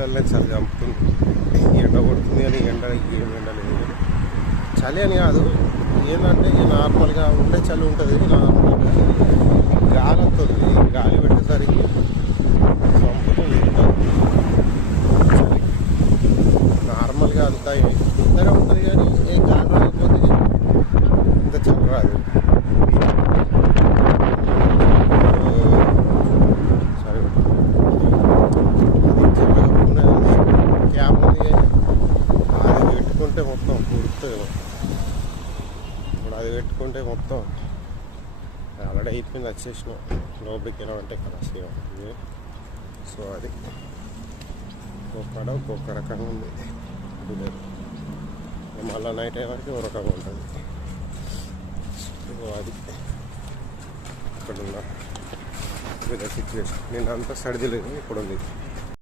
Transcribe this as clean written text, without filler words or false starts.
పొద్దుగాలనే చలి చంపుతుంది. ఎండ కొడుతుంది కానీ ఏం ఎండ లేదు. చలి అని కాదు, ఏంటంటే నార్మల్గా ఉండే చలి ఉంటుంది. నార్మల్గా గాలి వస్తుంది, గాలి పెట్టేసరికి చంపుతుంది. చలి నార్మల్గా అంతా ఇంతగా ఉంటుంది కానీ ఏ గాలి రాకపోతే ఇంత చలి రాదు. సరే అది చెప్పకుండా క్యాప్ ఉంది, అది పెట్టుకుంటే మొత్తం కుడుతుంది. ఇప్పుడు అది పెట్టుకుంటే మొత్తం ఆల్రెడీ అయిపోయింది, వచ్చేసిన లోపలికి వెళ్ళామంటే కలసి ఉంటుంది. సో అది ఒక్కొక్క రకంగా ఉంది. మళ్ళీ నైట్ అయ్యే వరకు ఒక రకంగా ఉంటుంది. సో అది ఇక్కడ ఉన్న సిచ్యువేషన్. నేను అంతా సర్ది లేదు, ఇప్పుడు ఉంది.